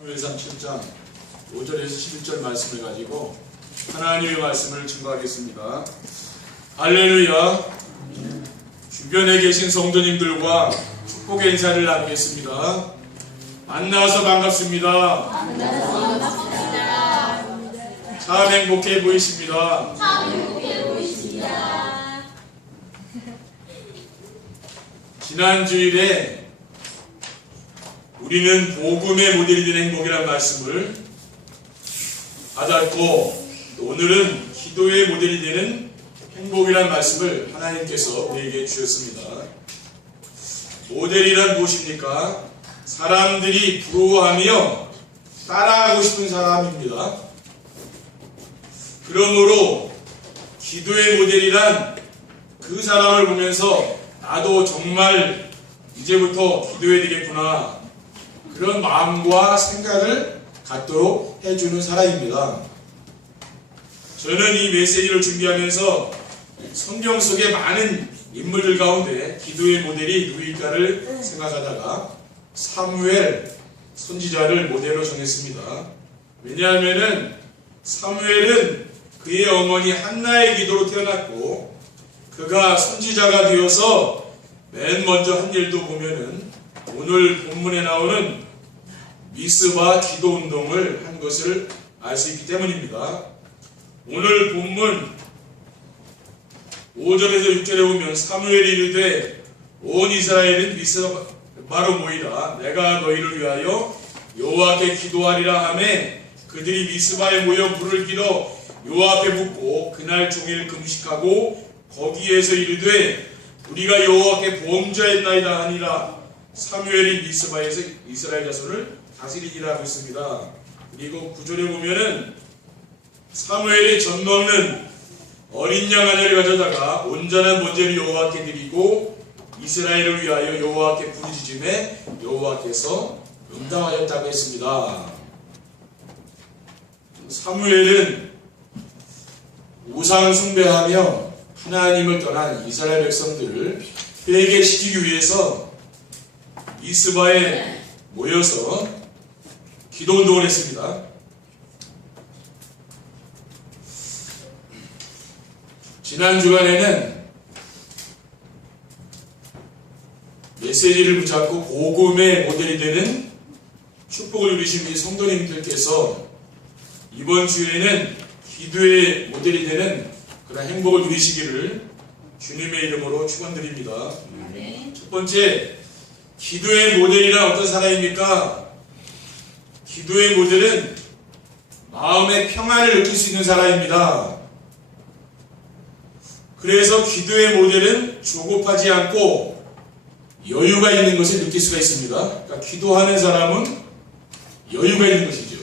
사무엘상 7장 5절에서 11절 말씀을 가지고 하나님의 말씀을 증거하겠습니다. 할렐루야. 주변에 계신 성도님들과 축복의 인사를 나누겠습니다. 만나서 반갑습니다. 참 행복해 보이십니다. 지난 주일에 우리는 복음의 모델이 되는 행복이라는 말씀을 받았고, 오늘은 기도의 모델이 되는 행복이라는 말씀을 하나님께서 우리에게 주셨습니다. 모델이란 무엇입니까? 사람들이 부러워하며 따라하고 싶은 사람입니다. 그러므로 기도의 모델이란 그 사람을 보면서 나도 정말 이제부터 기도해야 되겠구나, 그런 마음과 생각을 갖도록 해주는 사람입니다. 저는 이 메시지를 준비하면서 성경 속의 많은 인물들 가운데 기도의 모델이 누구일까를 생각하다가 사무엘 선지자를 모델로 정했습니다. 왜냐하면 사무엘은 그의 어머니 한나의 기도로 태어났고, 그가 선지자가 되어서 맨 먼저 한 일도 보면은 오늘 본문에 나오는 미스바 기도 운동을 한 것을 알 수 있기 때문입니다. 오늘 본문 5절에서 6절에 보면 사무엘이 이르되 온 이스라엘은 미스바로 모이라. 내가 너희를 위하여 여호와께 기도하리라 하매 그들이 미스바에 모여 물을 길어 여호와 앞에 붓고 그날 종일 금식하고 거기에서 이르되 우리가 여호와께 범죄했나이다 하니라. 사무엘이 미스바에서 이스라엘 자손을 다스리니라 하고 있습니다. 그리고 9절에 보면은 사무엘이 젖 먹는 어린 양 하나를 가져다가 온전한 번제를 여호와께 드리고 이스라엘을 위하여 여호와께 부르짖음에 여호와께서 응답하였다고 했습니다. 사무엘은 우상 숭배하며 하나님을 떠난 이스라엘 백성들을 회개시키기 위해서 미스바에 모여서 기도 운동을 했습니다. 지난 주간에는 메시지를 붙잡고 복음의 모델이 되는 축복을 누리신 우리 성도님들께서 이번 주에는 기도의 모델이 되는 그런 행복을 누리시기를 주님의 이름으로 축원드립니다. 첫 번째, 기도의 모델이란 어떤 사람입니까? 기도의 모델은 마음의 평안을 느낄 수 있는 사람입니다. 그래서 기도의 모델은 조급하지 않고 여유가 있는 것을 느낄 수가 있습니다. 그러니까 기도하는 사람은 여유가 있는 것이죠.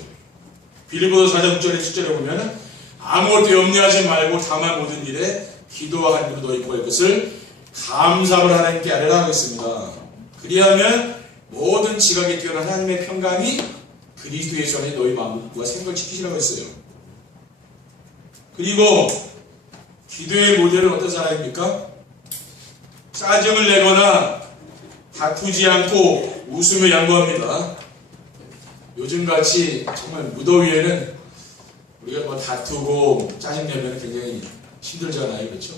빌립보서 4장 6절에 7절에 보면 아무것도 염려하지 말고 다만 모든 일에 기도와 간구로 너희 구할 것을 감사로 하나님께 아뢰라 하겠습니다. 그리하면 모든 지각에 뛰어난 하나님의 평강이 그리스도 예수 안에 너희 마음과 생각을 지키시라고 했어요. 그리고 기도의 모델은 어떤 사람입니까? 짜증을 내거나 다투지 않고 웃으며 양보합니다. 요즘같이 정말 무더위에는 우리가 뭐 다투고 짜증내면 굉장히 힘들잖아요. 그렇죠?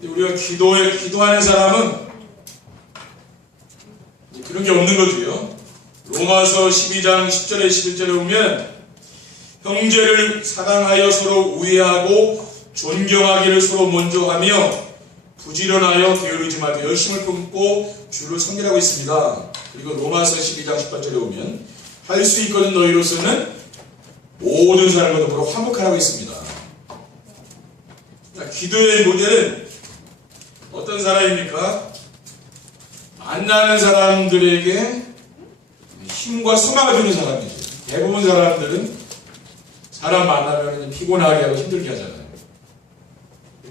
근데 우리가 기도하는 사람은 그런 게 없는 거죠. 로마서 12장 10절에 11절에 보면 형제를 사랑하여 서로 우애하고 존경하기를 서로 먼저 하며 부지런하여 게으르지 말고 열심을 품고 주를 섬기라고 있습니다. 그리고 로마서 12장 18절에 보면 할 수 있거든 너희로서는 모든 사람과 더불어 화목하라고 있습니다. 그러니까 기도의 모델은 어떤 사람입니까? 만나는 사람들에게 힘과 소망을 주는 사람이죠. 대부분 사람들은 사람 만나면 피곤하게 하고 힘들게 하잖아요.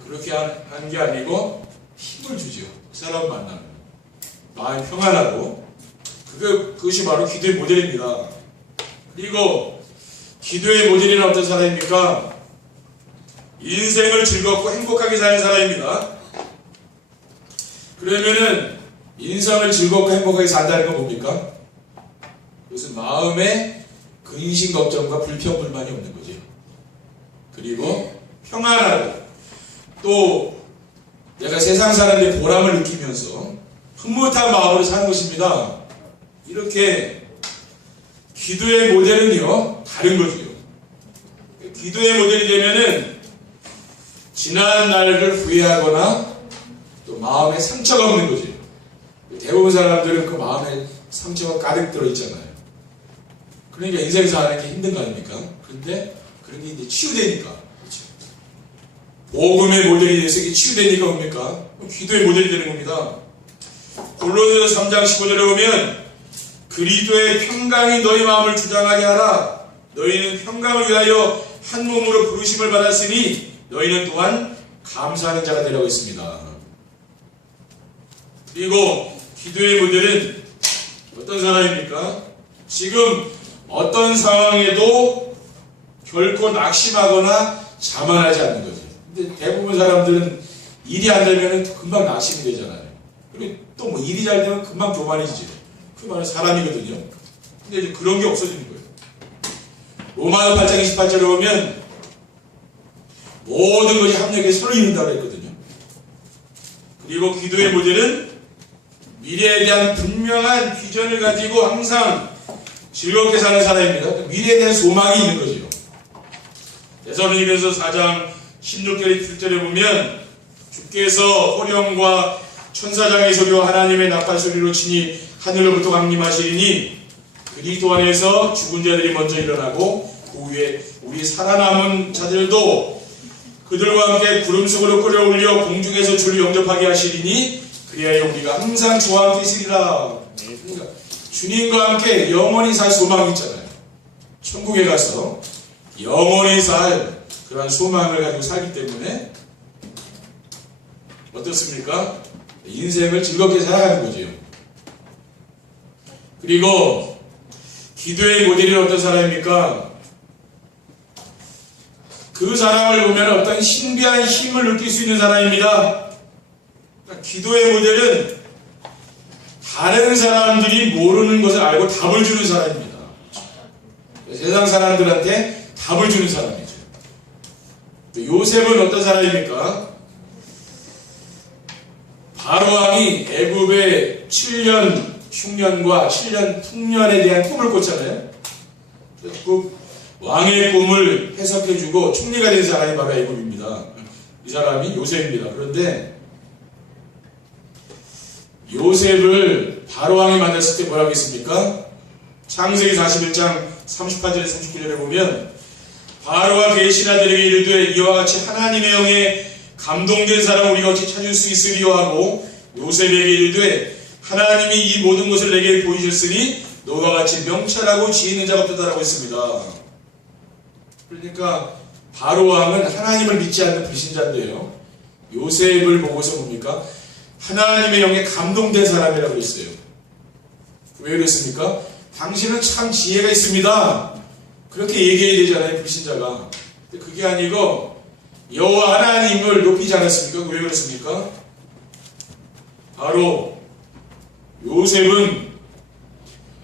그렇게 하는 게 아니고 힘을 주죠. 그 사람 만나면 마음이 평안하고, 그것이 바로 기도의 모델입니다. 그리고 기도의 모델이란 어떤 사람입니까? 인생을 즐겁고 행복하게 사는 사람입니다. 그러면은 인생을 즐겁고 행복하게 산다는 건 뭡니까? 그것은 마음에 근심 걱정과 불평 불만이 없는 거죠. 그리고 평안하고 또 내가 세상 사는데 보람을 느끼면서 흐뭇한 마음으로 사는 것입니다. 이렇게 기도의 모델은요 다른 거죠. 기도의 모델이 되면은 지난 날을 후회하거나 또 마음에 상처가 없는 거죠. 대부분 사람들은 그 마음에 상처가 가득 들어있잖아요. 그러니까 인생에서 하는 게 힘든 거 아닙니까? 그런데 그런 게 이제 치유되니까. 그렇죠. 복음의 모델이 돼서 이게 치유되니까 뭡니까? 기도의 모델이 되는 겁니다. 골로새서 3장 15절에 보면 그리스도의 평강이 너희 마음을 주장하게 하라. 너희는 평강을 위하여 한 몸으로 부르심을 받았으니 너희는 또한 감사하는 자가 되라고 했습니다. 그리고 기도의 모델은 어떤 사람입니까? 지금 어떤 상황에도 결코 낙심하거나 자만하지 않는 거죠. 근데 대부분 사람들은 일이 안 되면 금방 낙심이 되잖아요. 그리고 또 뭐 일이 잘 되면 금방 교만해지죠. 그 말은 사람이거든요. 근데 이제 그런 게 없어지는 거예요. 로마서 8장 28절에 보면 모든 것이 합력해 서로 이룬다고 했거든요. 그리고 기도의 모델은 미래에 대한 분명한 비전을 가지고 항상 즐겁게 사는 사람입니다. 미래에 대한 소망이 있는 거죠. 데살로니가서 4장 16절에 7절에 보면 주께서 호령과 천사장의 소리와 하나님의 나팔 소리로 치니 하늘로부터 강림하시리니 그리스도 안에서 죽은 자들이 먼저 일어나고 그 위에 우리 살아남은 자들도 그들과 함께 구름 속으로 끌어올려 공중에서 주를 영접하게 하시리니 그리하여 우리가 항상 주와 함께 있으리라. 그러니까 주님과 함께 영원히 살 소망이 있잖아요. 천국에 가서 영원히 살 그런 소망을 가지고 살기 때문에 어떻습니까? 인생을 즐겁게 살아가는 거죠. 그리고 기도의 모델이 어떤 사람입니까? 그 사람을 보면 어떤 신비한 힘을 느낄 수 있는 사람입니다. 그러니까 기도의 모델은 다른 사람들이 모르는 것을 알고 답을 주는 사람입니다. 세상 사람들한테 답을 주는 사람이죠. 요셉은 어떤 사람입니까? 바로왕이 애굽의 7년 흉년과 7년 풍년에 대한 꿈을 꿨잖아요. 그 왕의 꿈을 해석해주고 총리가 된 사람이 바로 애굽입니다. 이 사람이 요셉입니다. 그런데 요셉을 바로왕이 만났을 때 뭐라고 했습니까? 창세기 41장 38절에 39절에 보면 바로가 그의 신하들에게 이르되 이와 같이 하나님의 영에 감동된 사람을 우리가 어찌 찾을 수 있으리요 하고 요셉에게 이르되 하나님이 이 모든 것을 내게 보이셨으니 너와 같이 명철하고 지혜 있는 자가 없다라고 했습니다. 그러니까 바로왕은 하나님을 믿지 않는 불신자인데요. 요셉을 보고서 뭡니까? 하나님의 영에 감동된 사람이라고 했어요. 왜 그랬습니까? 당신은 참 지혜가 있습니다. 그렇게 얘기해야 되잖아요, 불신자가. 근데 그게 아니고 여호와 하나님을 높이지 않았습니까? 왜 그랬습니까? 바로 요셉은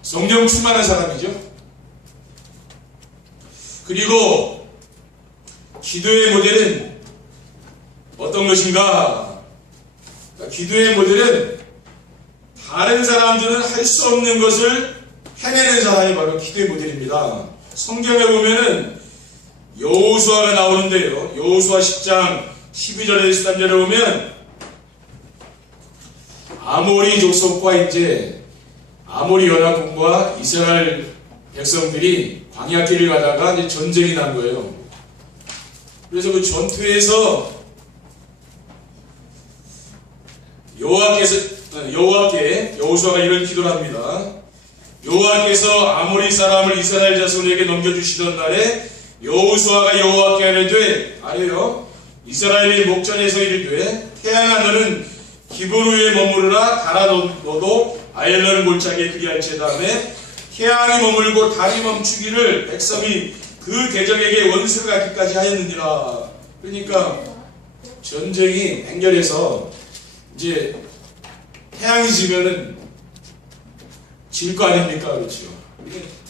성령 충만한 사람이죠. 그리고 기도의 모델은 어떤 것인가? 기도의 모델은 다른 사람들은 할 수 없는 것을 해내는 사람이 바로 기도의 모델입니다. 성경에 보면은 여호수아가 나오는데요. 여호수아 10장 12절에서 13절에 보면 아모리 족속과 이제 아모리 연합군과 이스라엘 백성들이 광야길을 가다가 이제 전쟁이 난 거예요. 그래서 그 전투에서 여호와께 여호수아가 이런 기도를 합니다. 여호와께서 아모리 사람을 이스라엘 자손에게 넘겨주시던 날에 여호수아가 여호와께 아뢰되 이스라엘의 목전에서 이르되 태양아 너는 기브론 위에 머무르라 달아 너도 아엘론 골짜기에 그리할지어다 하매 태양이 머물고 달이 멈추기를 백성이 그 대적에게 원수를 갖기까지 하였느니라. 그러니까 전쟁이 맹렬해서 이제 태양이 지면은 질 거 아닙니까? 그렇죠.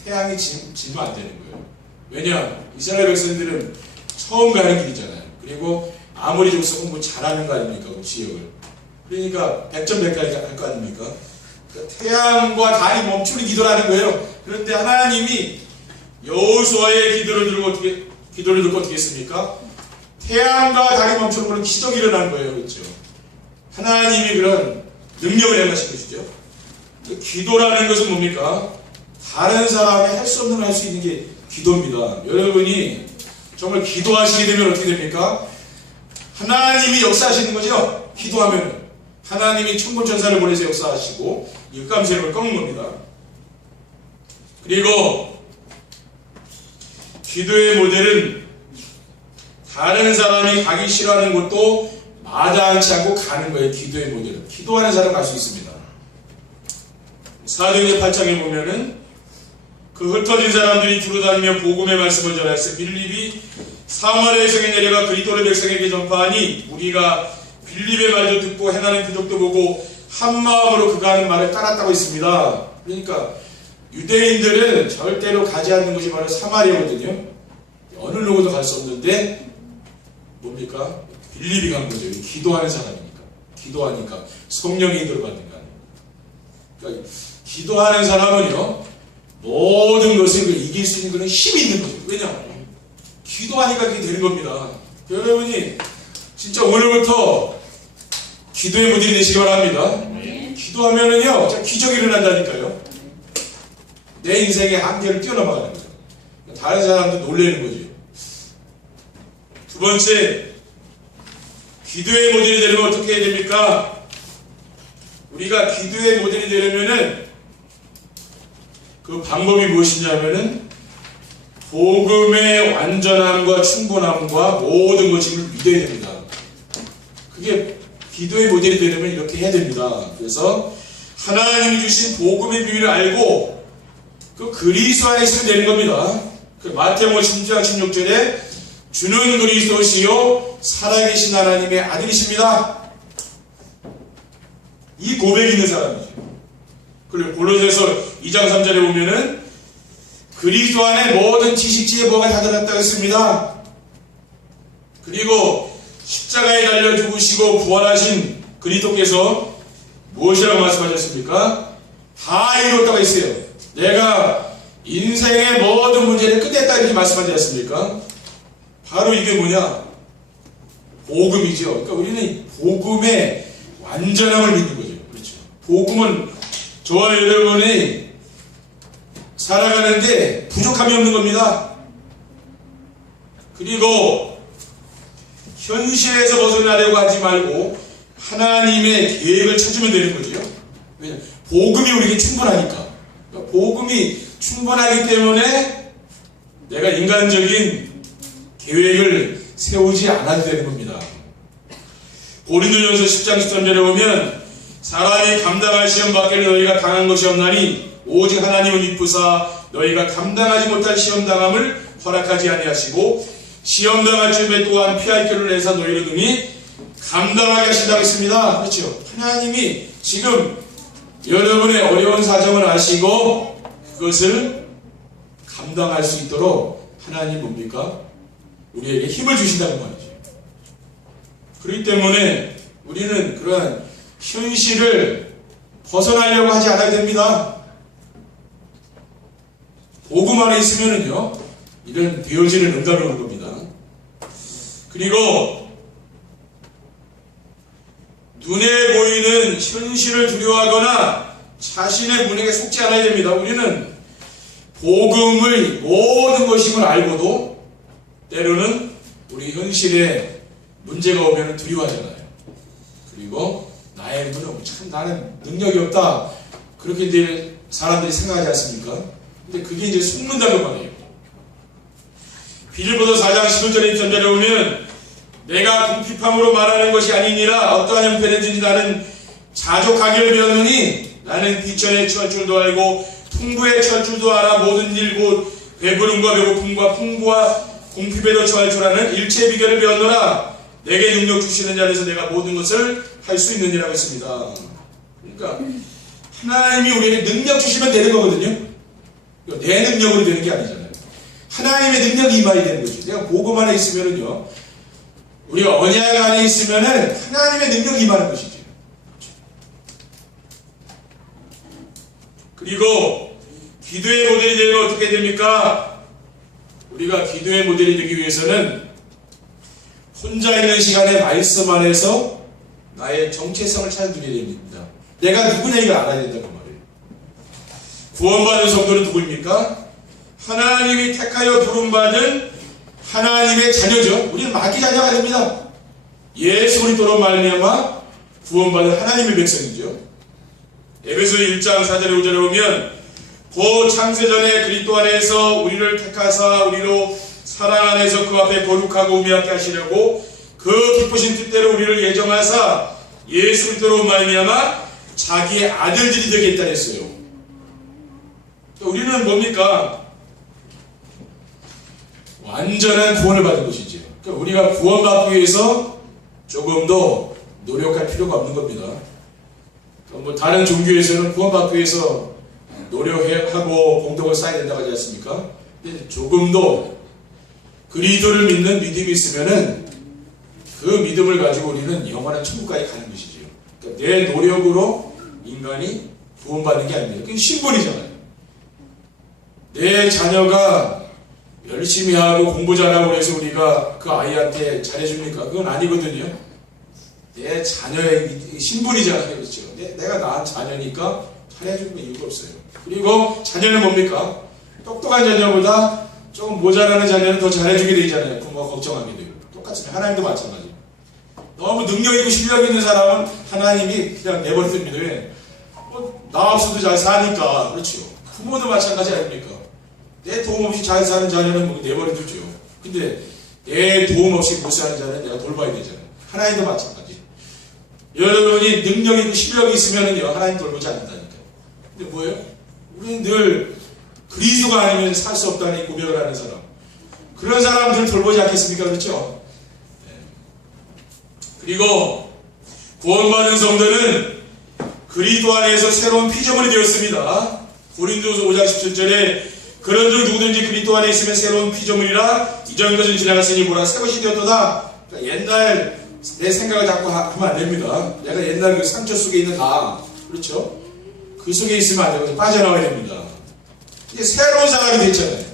태양이 지면 안 되는 거예요. 왜냐? 이스라엘 백성들은 처음 가는 길이잖아요. 그리고 아무리 족속은 뭐 잘하는 거 아닙니까? 그 지역을. 그러니까 백전백까지 할 거 아닙니까? 그러니까 태양과 달이 멈추는 기도라는 거예요. 그런데 하나님이 여호수아의 기도를 듣고 어떻게 했습니까? 태양과 달이 멈추는 그런 기적이 일어난 거예요. 그렇죠? 하나님이 그런 능력을 행하신 것이죠. 그 기도라는 것은 뭡니까? 다른 사람이 할 수 없는 걸 할 수 있는 게 기도입니다. 여러분이 정말 기도하시게 되면 어떻게 됩니까? 하나님이 역사하시는 거죠. 기도하면 하나님이 천군천사를 보내서 역사하시고 흑암세력을 꺾는 겁니다. 그리고 기도의 모델은 다른 사람이 가기 싫어하는 곳도 마다하지 않고 가는 거예요. 기도의 모델은. 기도하는 사람 갈 수 있습니다. 사도행전 8장에 보면은 그 흩어진 사람들이 두루다니며 복음의 말씀을 전하였어요. 빌립이 사마리아 성에 내려가 그리스도의 백성에게 전파하니 우리가 빌립의 말도 듣고 행하는 표적도 보고 한 마음으로 그가 하는 말을 따랐다고 했습니다. 그러니까 유대인들은 절대로 가지 않는 곳이 바로 사마리아거든요. 어느 누구도 갈 수 없는데 뭡니까? 빌립이 간 거죠. 기도하는 사람이니까. 기도하니까 성령이 인도를 받는 거 아닙니까? 그러니까 기도하는 사람은요, 모든 것을 이길 수 있는 그런 힘이 있는 거죠. 왜냐? 기도하니까 그게 되는 겁니다. 여러분이 진짜 오늘부터 기도의 무대이 되시기 바랍니다. 기도하면은요, 기적이 일어난다니까요. 내 인생의 한계를 뛰어넘어가는 거죠. 다른 사람도 놀라는 거죠. 두 번째, 기도의 모델이 되려면 어떻게 해야 됩니까? 우리가 기도의 모델이 되려면은 그 방법이 무엇이냐면은 복음의 완전함과 충분함과 모든 것을 믿어야 됩니다. 그게 기도의 모델이 되려면 이렇게 해야 됩니다. 그래서 하나님이 주신 복음의 비밀을 알고 그 그리스도 안에 있으면 되는 겁니다. 그 마태복음 16장 16절에 주는 그리스도시요 살아계신 하나님의 아들이십니다. 이 고백이 있는 사람이죠. 그리고 골로새서 2장 3절에 보면은 그리스도 안에 모든 지식지혜 뭐가 다 들었다고 했습니다. 그리고 십자가에 달려 죽으시고 부활하신 그리스도께서 무엇이라고 말씀하셨습니까? 다 이루었다고 했어요. 내가 인생의 모든 문제를 끝냈다 이렇게 말씀하지 않습니까? 바로 이게 뭐냐? 복음이죠. 그러니까 우리는 복음의 완전함을 믿는 거죠. 그렇죠. 복음은 저와 여러분이 살아가는데 부족함이 없는 겁니다. 그리고 현실에서 벗어나려고 하지 말고 하나님의 계획을 찾으면 되는 거죠. 왜냐하면 복음이 우리에게 충분하니까. 그러니까 복음이 충분하기 때문에 내가 인간적인 계획을 세우지 않아도 되는 겁니다. 고린도전서 10장 13절에 보면 사람이 감당할 시험 밖에는 너희가 당한 것이 없나니 오직 하나님은 이쁘사 너희가 감당하지 못할 시험당함을 허락하지 아니하시고 시험당할 즈음에 또한 피할 길을 내사 너희를 등이 감당하게 하신다고 했습니다. 그렇죠. 하나님이 지금 여러분의 어려운 사정을 아시고 그것을 감당할 수 있도록 하나님 뭡니까? 우리에게 힘을 주신다는 말이죠. 그렇기 때문에 우리는 그런 현실을 벗어나려고 하지 않아야 됩니다. 복음 안에 있으면은요, 이런 되어지는 응답이 오는 겁니다. 그리고 눈에 보이는 현실을 두려워하거나 자신의 분에게 속지 않아야 됩니다. 우리는 복음의 모든 것임을 알고도 때로는 우리 현실에 문제가 오면 두려워하잖아요. 그리고 나의 눈은 참 나는 능력이 없다. 그렇게 이제 사람들이 생각하지 않습니까? 근데 그게 이제 속는다는 말이에요. 빌립보서 4장 11절에 2절에 보면 내가 궁핍함으로 말하는 것이 아니니라 어떠한 형편이든지 나는 자족하기를 배웠느니 나는 비천에 처할 줄도 알고 풍부에 처할 줄도 알아 모든 일 곧 배부름과 배고픔과 풍부와 궁핍에도 처할 줄 아는 일체 비결을 배웠노라. 내게 능력 주시는 자에서 내가 모든 것을 할 수 있느니라고 했습니다. 그러니까 하나님이 우리에게 능력 주시면 되는 거거든요. 내 능력으로 되는 게 아니잖아요. 하나님의 능력이 임하게 되는 거죠. 내가 복음 안에 있으면은요, 우리가 언약 안에 있으면은 하나님의 능력이 임하는 것이죠. 그리고 기도의 모델이 되면 어떻게 됩니까? 우리가 기도의 모델이 되기 위해서는 혼자 있는 시간에 말씀 안에서 나의 정체성을 찾아두게 됩니다. 내가 누구냐 이걸 알아야 된다고 말이에요. 구원받은 성도는 누구입니까? 하나님이 택하여 부름받은 하나님의 자녀죠. 우리는 마귀 자녀가 됩니다. 예수 그리스도로 말미암아 구원받은 하나님의 백성이죠. 에베소 1장 4절에 5절에 보면 고 창세전에 그리스도 안에서 우리를 택하사 우리로 사랑 안에서 그 앞에 거룩하고 우미하게 하시려고 그 기쁘신 뜻대로 우리를 예정하사 예수 그리스도로 말미암아 자기의 아들들이 되겠다 했어요. 우리는 뭡니까? 완전한 구원을 받은 것이죠. 그러니까 우리가 구원받기 위해서 조금 더 노력할 필요가 없는 겁니다. 뭐 다른 종교에서는 구원받기 위해서 노력하고 공덕을 쌓아야 된다고 하지 않습니까? 근데 조금 더 그리스도를 믿는 믿음이 있으면은 그 믿음을 가지고 우리는 영원한 천국까지 가는 것이죠. 그러니까 내 노력으로 인간이 구원받는 게 아닙니다. 그게 신분이잖아요. 내 자녀가 열심히 하고 공부 잘하고 그래서 우리가 그 아이한테 잘해줍니까? 그건 아니거든요. 내 자녀의 신분이잖아요. 그렇죠? 내가 낳은 자녀니까 잘해주는 이유가 없어요. 그리고 자녀는 뭡니까? 똑똑한 자녀보다 조금 모자라는 자녀는 더 잘해주게 되잖아요. 부모가 걱정하게 되고. 똑같습니다. 하나님도 마찬가지. 너무 능력 있고 실력 있는 사람은 하나님이 그냥 내버려둡니다. 왜? 나 없어도 잘 사니까. 그렇죠. 부모도 마찬가지 아닙니까? 내 도움 없이 잘 사는 자녀는 내버려두죠. 근데 내 도움 없이 못 사는 자는 내가 돌봐야 되잖아요. 하나님도 마찬가지. 여러분이 능력 있고 실력이 있으면은요, 하나님 돌보지 않는다니까요. 근데 뭐예요? 우리는 늘 그리스도가 아니면 살 수 없다는 고백을 하는 사람. 그런 사람들 돌보지 않겠습니까? 그렇죠? 네. 그리고 구원받은 성도는 그리스도 안에서 새로운 피조물이 되었습니다. 고린도서 5장 17절에 그런 줄 누구든지 그리스도 안에 있으면 새로운 피조물이라 이전 것은 지나갔으니 보라 새 것이 되었도다. 그러니까 옛날 내 생각을 자꾸 하면 안 됩니다. 내가 옛날 그 상처 속에 있는 나, 그렇죠? 그 속에 있으면 안 되고 빠져나와야 됩니다. 이제 새로운 사람이 됐잖아요.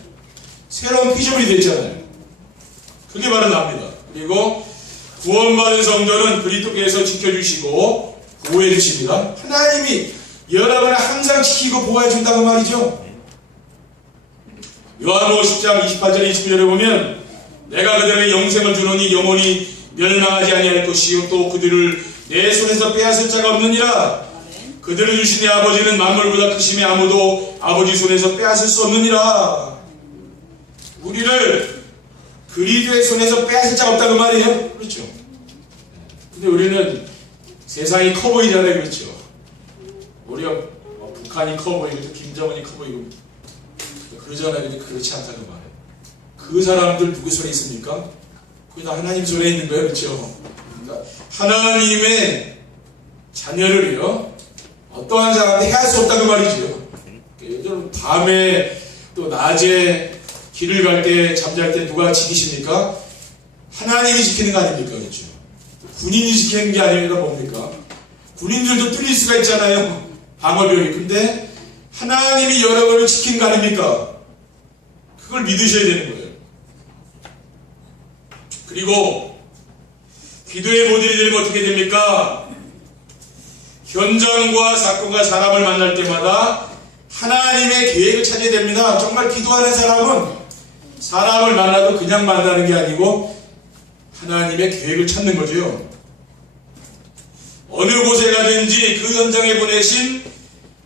새로운 피조물이 됐잖아요. 그게 바로 납니다. 그리고 구원받은 성도는 그리스도께서 지켜주시고 보호해 주십니다. 하나님이 여러분을 항상 지키고 보호해 준다고 말이죠. 요한복음 10장 28절 20절에 보면 내가 그들에게 영생을 주노니 영원히 멸망하지 아니할 것이요 또 그들을 내 손에서 빼앗을 자가 없느니라. 그들을 주신 내 아버지는 만물보다 크심에 아무도 아버지 손에서 빼앗을 수 없느니라. 우리를 그리스도의 손에서 빼앗을 자가 없다 그 말이에요. 그렇죠. 근데 우리는 세상이 커 보이잖아요. 그렇죠. 우리가 북한이 커 보이고 김정은이 커 보이고 그러잖아요. 근데 그렇지 않다는 말이에요. 그 사람들 누구 손에 있습니까? 그게 다 하나님 손에 있는 거예요. 그렇죠. 그러니까 하나님의 자녀를요 어떠한 사람한테 해할 수 없다는 말이죠. 여러분 밤에 또 낮에 길을 갈 때 잠잘 때 누가 지키십니까? 하나님이 지키는 거 아닙니까? 그렇죠. 군인이 지키는 게 아니라 뭡니까? 군인들도 뚫릴 수가 있잖아요. 방어벽이. 근데 하나님이 여러분을 지키는 거 아닙니까? 그걸 믿으셔야 되는 거예요. 그리고 기도의 모델이 되면 어떻게 됩니까? 현장과 사건과 사람을 만날 때마다 하나님의 계획을 찾아야 됩니다. 정말 기도하는 사람은 사람을 만나도 그냥 만나는 게 아니고 하나님의 계획을 찾는 거죠. 어느 곳에 가든지 그 현장에 보내신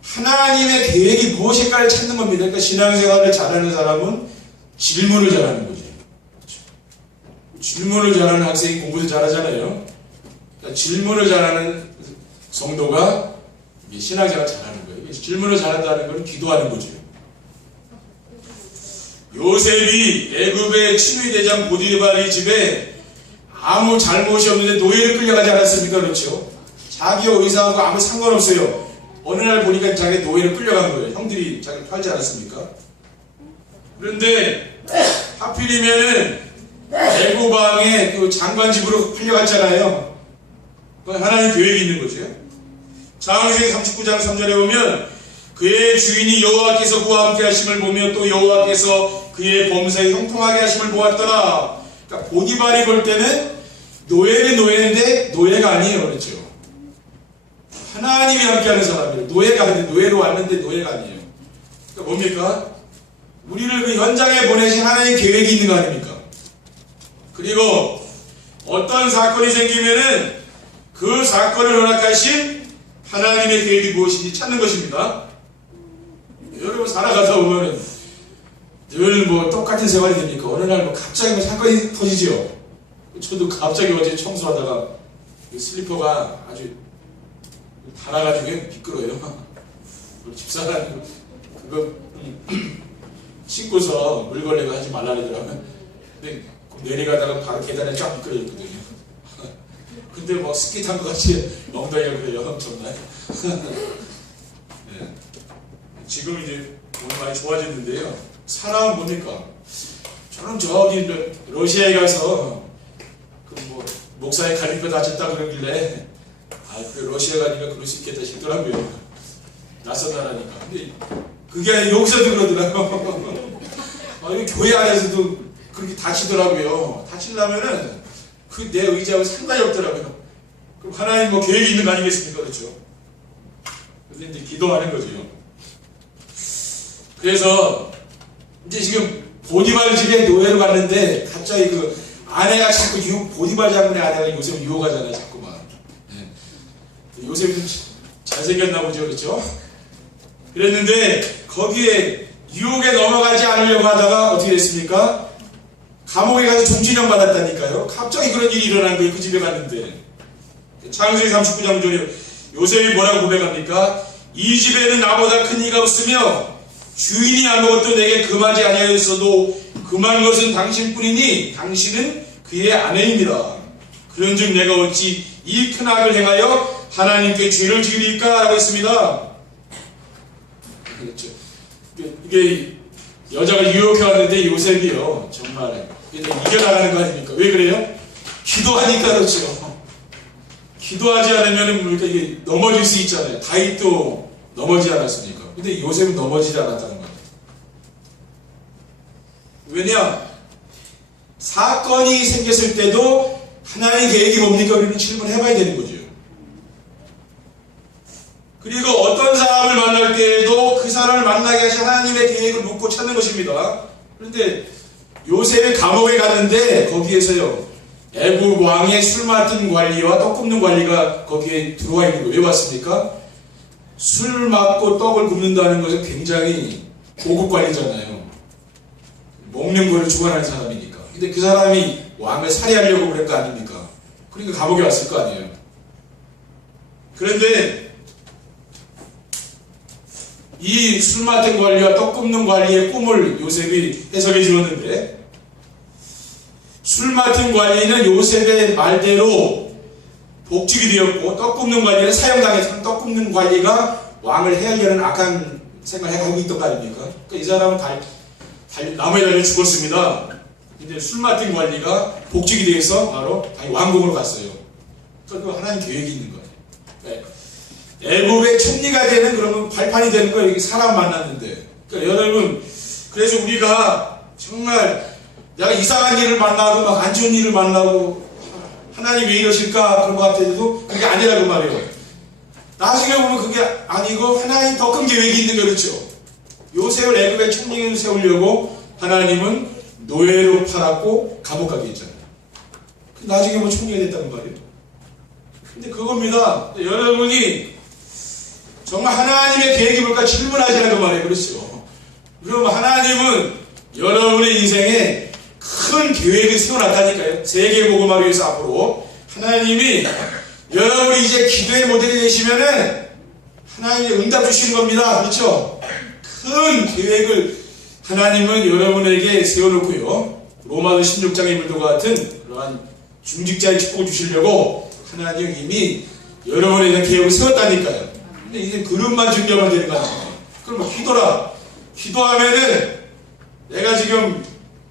하나님의 계획이 무엇일까를 찾는 겁니다. 그러니까 신앙생활을 잘하는 사람은 질문을 잘하는 거죠. 질문을 잘하는 학생이 공부도 잘하잖아요. 그러니까 질문을 잘하는 성도가 신앙생활을 잘하는 거예요. 질문을 잘한다는 건 기도하는 거죠. 요셉이 애굽의 치위대장 보디발의 집에 아무 잘못이 없는데 노예를 끌려가지 않았습니까? 그렇죠. 자기와 의사하고 아무 상관없어요. 어느 날 보니까 자기 노예를 끌려간 거예요. 형들이 자기 팔지 않았습니까? 그런데 하필이면은 애굽 왕의 그 장관 집으로 팔려갔잖아요. 하나님 계획이 있는 거죠. 창세기 39장 3절에 보면 그의 주인이 여호와께서 그와 함께 하심을 보며 또 여호와께서 그의 범사에 형통하게 하심을 보았더라. 그러니까 보디발이 볼 때는 노예는 노예인데 노예가 아니에요. 그렇죠. 하나님이 함께하는 사람이에요. 노예가 아닌데 노예로 왔는데 노예가 아니에요. 그러니까 뭡니까? 우리를 그 현장에 보내신 하나님 계획이 있는 거 아닙니까? 그리고 어떤 사건이 생기면은 그 사건을 허락하신 하나님의 계획이 무엇인지 찾는 것입니다. 여러분 살아가다 보면은 늘 뭐 똑같은 생활이 됩니까? 어느 날 뭐 갑자기 뭐 사건이 터지죠. 저도 갑자기 어제 청소하다가 그 슬리퍼가 아주 닳아가지고 미끄러워요. 집사람이 그거 신고서 물걸레가 하지 말라 그러더라고요. 근데 내려가다가 바로 계단에 쫙 미끄러졌거든요. 근데 뭐 스키 탄 것 같이 엉덩이가 그래요. 엄청나요. 네. 지금 이제 오늘 많이 좋아졌는데요. 사람은 뭡니까? 저는 저기 러시아에 가서 그 뭐 목사의 갈비뼈 다쳤다 그러길래 그 러시아 가니까 그럴 수 있겠다 싶더라고요. 낯선 나라니까. 근데 그게 아니라 여기서도 그러더라고요. 교회 안에서도 그렇게 다치더라고요. 다치려면은 그 내 의지하고 상관이 없더라고요. 그럼 하나님 뭐 계획이 있는 거 아니겠습니까? 그렇죠? 그래서 이제 기도하는 거죠. 그래서 이제 지금 보디발 집에 노예로 갔는데 갑자기 그 아내가 자꾸 보디발 장군의 아내가 요셉을 유혹하잖아요. 자꾸만. 네. 요셉이 좀 잘생겼나 보죠. 그렇죠? 그랬는데 거기에 유혹에 넘어가지 않으려고 하다가 어떻게 됐습니까? 감옥에 가서 종신형 받았다니까요. 갑자기 그런 일이 일어난 거예요. 그 집에 갔는데. 창세기 39장 9절에 요셉이 뭐라고 고백합니까? 이 집에는 나보다 큰 이가 없으며 주인이 아무것도 내게 금하지 아니하였어도 금한 것은 당신뿐이니 당신은 그의 아내입니다. 그런즉 내가 어찌 이 큰 악을 행하여 하나님께 죄를 지으리까? 라고 했습니다. 그렇죠. 이게 여자가 유혹해 왔는데 요셉이요. 정말 이겨나가는 거 아닙니까? 왜 그래요? 기도하니까 그렇죠. 기도하지 않으면 뭡니까? 이게 넘어질 수 있잖아요. 다윗도 넘어지지 않았습니까? 근데 요셉은 넘어지지 않았다는 거예요. 왜냐? 사건이 생겼을 때도 하나님의 계획이 뭡니까? 우리는 질문을 해봐야 되는 거죠. 그리고 어떤 사람을 만날 때에도 그 사람을 만나게 하신 하나님의 계획을 묻고 찾는 것입니다. 그런데 요셉이 감옥에 갔는데 거기에서요 애굽 왕의 술 맡은 관리와 떡 굽는 관리가 거기에 들어와 있는 거예요. 왜 왔습니까? 술 맡고 떡을 굽는다는 것은 굉장히 고급 관리잖아요. 먹는 거를 주관하는 사람이니까. 근데 그 사람이 왕을 살해하려고 그럴 거 아닙니까? 그러니까 감옥에 왔을 거 아니에요. 그런데 이 술 맡은 관리와 떡 굽는 관리의 꿈을 요셉이 해석해 주었는데 술 맡은 관리는 요셉의 말대로 복직이 되었고 떡 굽는 관리는 사형당해서 떡 굽는 관리가 왕을 해하려는 악한 생각을 하고 있던 거 아닙니까? 그러니까 이 사람은 나무에 달려 죽었습니다. 근데 술 맡은 관리가 복직이 되어서 바로 왕궁으로 갔어요. 그러니까 하나님 계획이 있는 거예요. 네. 애굽의 총리가 되는 그러면 발판이 되는 거예요. 사람 만났는데. 그러니까 여러분, 그래서 우리가 정말 내가 이상한 일을 만나고 막 안 좋은 일을 만나고 하나님 왜 이러실까 그런 것 같아도 그게 아니라고 말이에요. 나중에 보면 그게 아니고 하나님 더 큰 계획이 있는 거 그렇죠. 요셉을 애굽의 총리로 세우려고 하나님은 노예로 팔았고 감옥 가게 했잖아요. 나중에 뭐 총리가 됐다는 말이에요. 근데 그겁니다. 여러분이 정말 하나님의 계획이 뭘까 질문하시라고 말이에요. 그렇죠. 그럼 하나님은 여러분의 인생에 큰 계획을 세워놨다니까요. 세계복음화를 위해서 앞으로 하나님이 여러분이 이제 기도의 모델이 되시면은 하나님이 응답 주시는 겁니다. 그렇죠? 큰 계획을 하나님은 여러분에게 세워놓고요. 로마서 16장의 물도와 같은 그러한 중직자의 축복을 주시려고 하나님 이미 여러분에 대한 계획을 세웠다니까요. 근데 이제 그릇만 준비하면 되는 거 아니에요. 그럼 뭐 기도라. 기도하면은 내가 지금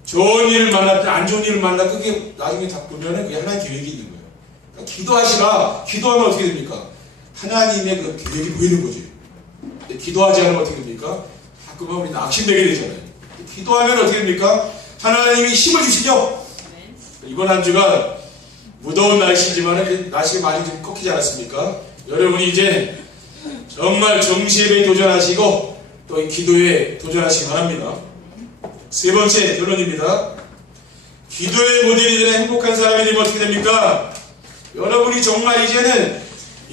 좋은 일을 만났든 안 좋은 일을 만났든 그게 나중에 다 보면은 그게 하나님 계획이 있는 거예요. 그러니까 기도하시라. 기도하면 어떻게 됩니까? 하나님의 그 계획이 보이는 거지. 근데 기도하지 않으면 어떻게 됩니까? 가끔은 우리는 악심되게 되잖아요. 기도하면 어떻게 됩니까? 하나님이 힘을 주시죠. 이번 한 주가 무더운 날씨지만 날씨가 많이 좀 꺾이지 않았습니까? 여러분이 이제 정말 정시예배에 도전하시고 또 이 기도에 도전하시기 바랍니다. 세 번째 결론입니다. 기도의 모델이 되는 행복한 사람이 되면 어떻게 됩니까? 여러분이 정말 이제는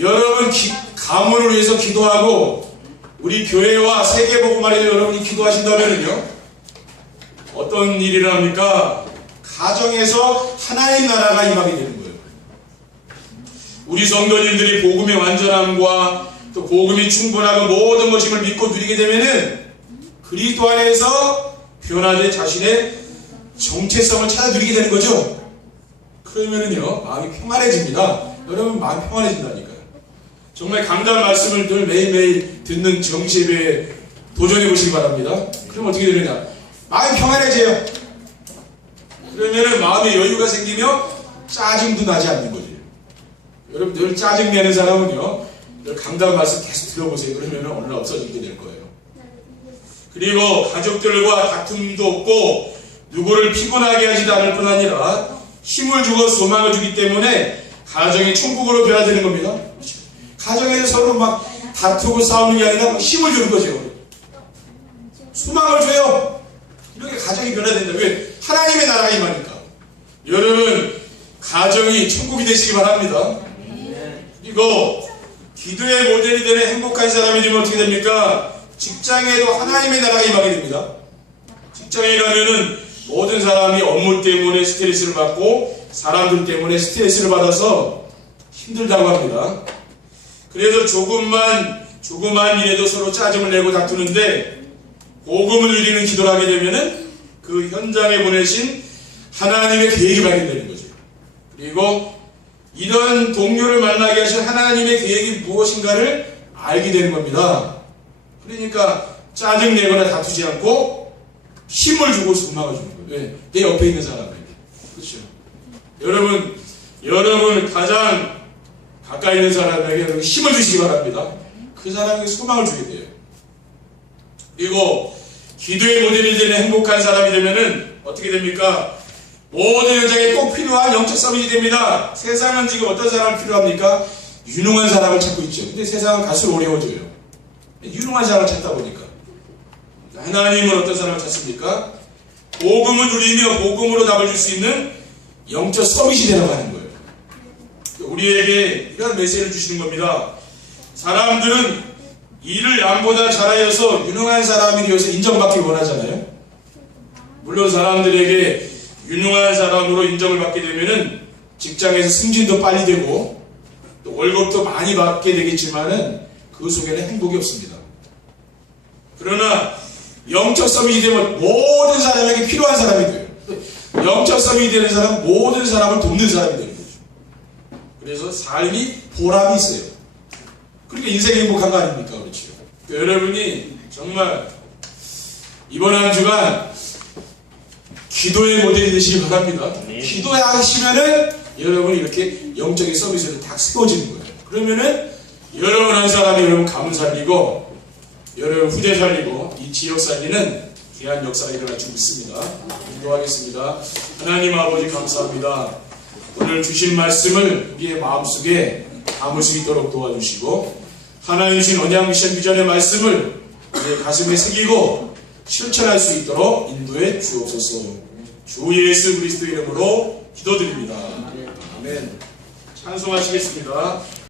여러분 가문을 위해서 기도하고 우리 교회와 세계복음화를 위해서 여러분이 기도하신다면요 어떤 일이 일어납니까? 가정에서 하나님 나라가 임하게 되는 거예요. 우리 성도님들이 복음의 완전함과 또 복음이 충분하고 모든 것임을 믿고 누리게 되면은 그리스도 안에서 변화된 자신의 정체성을 찾아 누리게 되는 거죠. 그러면은요 마음이 평안해집니다. 여러분 마음이 평안해진다니까요. 정말 강단 말씀을 늘 매일매일 듣는 정시예배에 도전해 보시기 바랍니다. 그럼 어떻게 되느냐? 마음이 평안해져요. 그러면은 마음에 여유가 생기며 짜증도 나지 않는 거죠. 여러분 늘 짜증 내는 사람은요 늘 강단 말씀 계속 들어보세요. 그러면은 어느 날 없어지게 될 거예요. 그리고 가족들과 다툼도 없고 누구를 피곤하게 하지도 않을 뿐 아니라 힘을 주고 소망을 주기 때문에 가정이 천국으로 변화되는 겁니다. 가정에서 서로 막 다투고 싸우는 게 아니라 힘을 주는 거죠. 소망을 줘요. 이렇게 가정이 변화된다. 왜? 하나님의 나라가 임하니까. 여러분 가정이 천국이 되시기 바랍니다. 그리고 기도의 모델이 되는 행복한 사람이 되면 어떻게 됩니까? 직장에도 하나님의 나라가 임하게 됩니다. 직장에 가면은 모든 사람이 업무 때문에 스트레스를 받고 사람들 때문에 스트레스를 받아서 힘들다고 합니다. 그래서 조그만 일에도 서로 짜증을 내고 다투는데 복음을 누리는 기도를 하게 되면은 그 현장에 보내신 하나님의 계획이 발견되는 거죠. 그리고 이런 동료를 만나게 하신 하나님의 계획이 무엇인가를 알게 되는 겁니다. 그러니까 짜증내거나 다투지 않고 힘을 주고 소망을 주는 거예요. 왜? 내 옆에 있는 사람에게. 그렇죠. 여러분 가장 가까이 있는 사람에게 여러분 힘을 주시기 바랍니다. 그 사람에게 소망을 주게 돼요. 그리고 기도의 모델이 되는 행복한 사람이 되면은 어떻게 됩니까? 모든 현장에 꼭 필요한 영적 서밋이 됩니다. 세상은 지금 어떤 사람을 필요합니까? 유능한 사람을 찾고 있죠. 근데 세상은 갈수록 어려워져요. 유능한 사람을 찾다 보니까. 하나님은 어떤 사람을 찾습니까? 복음을 누리며 복음으로 답을 줄 수 있는 영적 서밋이 되라고 하는 거예요. 우리에게 이런 메시지를 주시는 겁니다. 사람들은 일을 남보다 잘하여서 유능한 사람이 되어서 인정받길 원하잖아요. 물론 사람들에게 유능한 사람으로 인정을 받게 되면은 직장에서 승진도 빨리 되고 또 월급도 많이 받게 되겠지만은 그 속에는 행복이 없습니다. 그러나 영적 서밋이 되면 모든 사람에게 필요한 사람이 돼요. 영적 서밋이 되는 사람은 모든 사람을 돕는 사람이 되는 거죠. 그래서 삶이 보람이 있어요. 그러니까 인생이 행복한 거 아닙니까? 그렇죠. 그러니까 여러분이 정말 이번 한 주간 기도의 모델이 되시기 바랍니다. 기도하시면은 여러분이 이렇게 영적인 서비스를 딱 세워지는 거예요. 그러면은 여러분 한 사람이 여러분 가문 살리고 여러분 후대 살리고 이 지역 살리는 귀한 역사가 일어날 줄 믿습니다. 기도하겠습니다. 하나님 아버지 감사합니다. 오늘 주신 말씀을 우리의 마음속에 담을 수 있도록 도와주시고 하나님 주신 언약 미션 비전의 말씀을 우리의 가슴에 새기고 실천할 수 있도록 인도해 주옵소서. 주 예수 그리스도 이름으로 기도드립니다. 아멘. 찬송하시겠습니다.